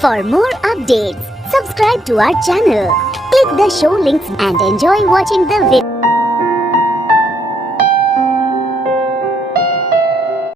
For more updates, subscribe to our channel. Click the show links and enjoy watching the video.